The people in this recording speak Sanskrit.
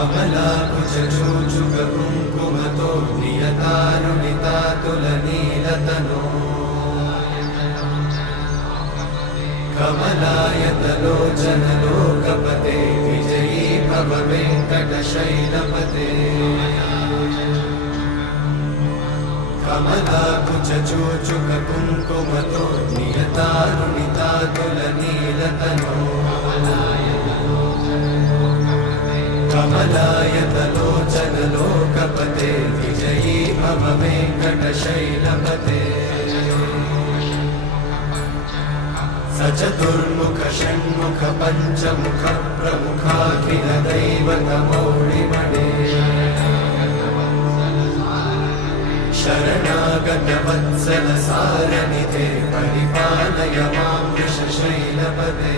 कमलाकुचूचुककुङ्कुमतो नियतारुणितातुलनीलतनो कमलायतलोचनलोकपते विजयी भव वेङ्कटशैलपते कमलाकुचूचुककुङ्कुमतो नियतारुणितातुलनीलतनो कमलायतलोचनलोकपते विजयी भव वेङ्कटशैलपते सचतुर्मुख षण्मुख पञ्चमुख प्रमुखाखिल दैवतमौळिमणे शरणागत वत्सल सारनिधे परिपालय मां वृषशैलपते